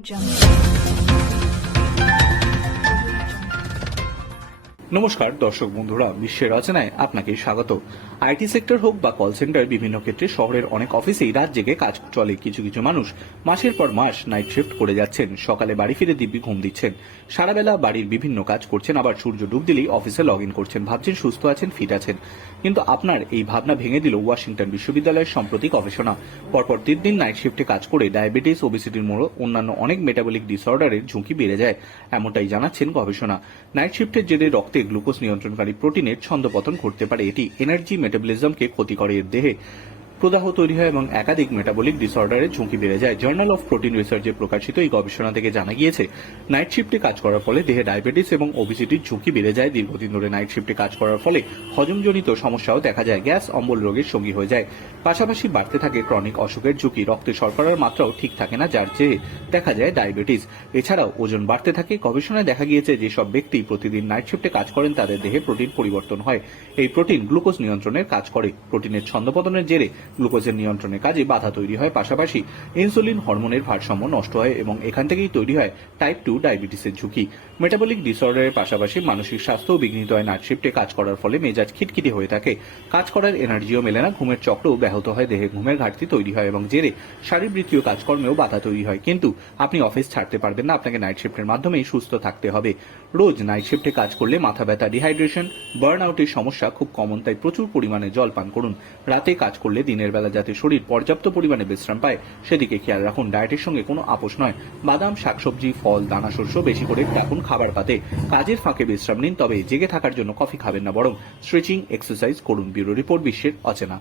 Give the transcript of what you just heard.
jump. নমস্কার, দর্শক বন্ধুরা বিশ্বের রচনায় আপনাকে স্বাগত। আইটি সেক্টর হোক বা কল সেন্টার বিভিন্ন ক্ষেত্রে শহরের অনেক অফিসেই রাত জেগে কাজ চলে। কিছু কিছু মানুষ মাসের পর মাস নাইট শিফট করে যাচ্ছেন। সকালে বাড়ি ফিরে দিব্যি ঘুম দিচ্ছেন। সারাবেলা বাড়ির বিভিন্ন কাজ করছেন, আবার সূর্য ডুব দিলেই অফিসে লগ ইন করছেন। ভাবছেন সুস্থ আছেন ফিট আছেন। কিন্তু আপনার এই ভাবনা ভেঙে দিল ওয়াশিংটন বিশ্ববিদ্যালয়ের সম্প্রতি গবেষণা। পরপর তিন দিন নাইট শিফটে কাজ করে ডায়াবেটিস ওবিসিটির মতো অন্যান্য অনেক মেটাবলিক ডিসঅর্ডারের ঝুঁকি বেড়ে যায়, এমনটাই জানাচ্ছেন গবেষণা। নাইট শিফটের জেরে রক্তে গ্লুকোজ নিয়ন্ত্রণকারী প্রোটিনের ছন্দপতন ঘটতে পারে। এটি এনার্জি মেটাবলিজমকে ক্ষতি করে দেহে। প্রদাহ তৈরি হয় এবং একাধিক মেটাবলিক ডিসঅর্ডারের ঝুঁকি বেড়ে যায়। জার্নাল অফ প্রোটিন রিসার্চে প্রকাশিত এই গবেষণা থেকে জানা গিয়েছে নাইট শিফটে কাজ করার ফলে দেহে ডায়াবেটিস এবং ওবিসিটির ঝুঁকি বেড়ে যায়। দীর্ঘদিন ধরে নাইট শিফটে কাজ করার ফলে হজমজনিত সমস্যাও দেখা যায়। গ্যাস, অম্বল রোগের সঙ্গী হয়ে যায়। পাশাপাশি বাড়তে থাকে ক্রনিক অসুখের ঝুঁকি। রক্তে শর্করার মাত্রাও ঠিক থাকে না, যার চেয়ে দেখা যায় ডায়াবেটিস এছাড়াও ওজন বাড়তে থাকে। গবেষণায় দেখা গিয়েছে যেসব ব্যক্তি প্রতিদিন নাইট শিফটে কাজ করেন, তাদের দেহে প্রোটিন পরিবর্তন হয়। এই প্রোটিন গ্লুকোজ নিয়ন্ত্রণের কাজ করে। প্রোটিনের ছন্দপতনের জেরে গ্লুকোজের নিয়ন্ত্রণে কাজে বাধা তৈরি হয় পাশাপাশি ইনসুলিন হরমোনের ভারসাম্য নষ্ট হয় এবং এখান থেকেই তৈরি হয় টাইপ টু ডায়াবেটিসের ঝুঁকি। মেটাবলিক ডিসঅর্ডারের পাশাপাশি মানসিক স্বাস্থ্যও বিঘ্নিত হয় নাইট শিফটে কাজ করার ফলে মেজাজ খিটখিটে হয়ে থাকে। কাজ করার এনার্জিও মেলে না, ঘুমের চক্রও ব্যাহত হয়, দেহে ঘুমের ঘাটতি তৈরি হয় এবং জেরে শারীরবৃত্তীয় কাজকর্মেও বাধা তৈরি হয়। কিন্তু আপনি অফিস ছাড়তে পারবেন না, আপনাকে নাইট শিফটের মাধ্যমেই সুস্থ থাকতে হবে। রোজ নাইট শিফটে কাজ করলে মাথা ব্যথা ডিহাইড্রেশন বার্ন আউটের সমস্যা খুব কমন তাই প্রচুর পরিমাণে জল পান করুন। রাতে কাজ করলে দিনের বেলা যাতে শরীর পর্যাপ্ত পরিমাণে বিশ্রাম পায়, সেদিকে খেয়াল রাখুন, ডায়েটের সঙ্গে কোনো আপোষ নয়। বাদাম, শাকসবজি, ফল, দানা, শস্য বেশি করে এখন খাবার পাতে। কাজের ফাঁকে বিশ্রাম নিন, তবে জেগে থাকার জন্য কফি খাবেন না বরং স্ট্রেচিং এক্সারসাইজ করুন, ব্যুরো রিপোর্ট বিশ্বের অচেনা।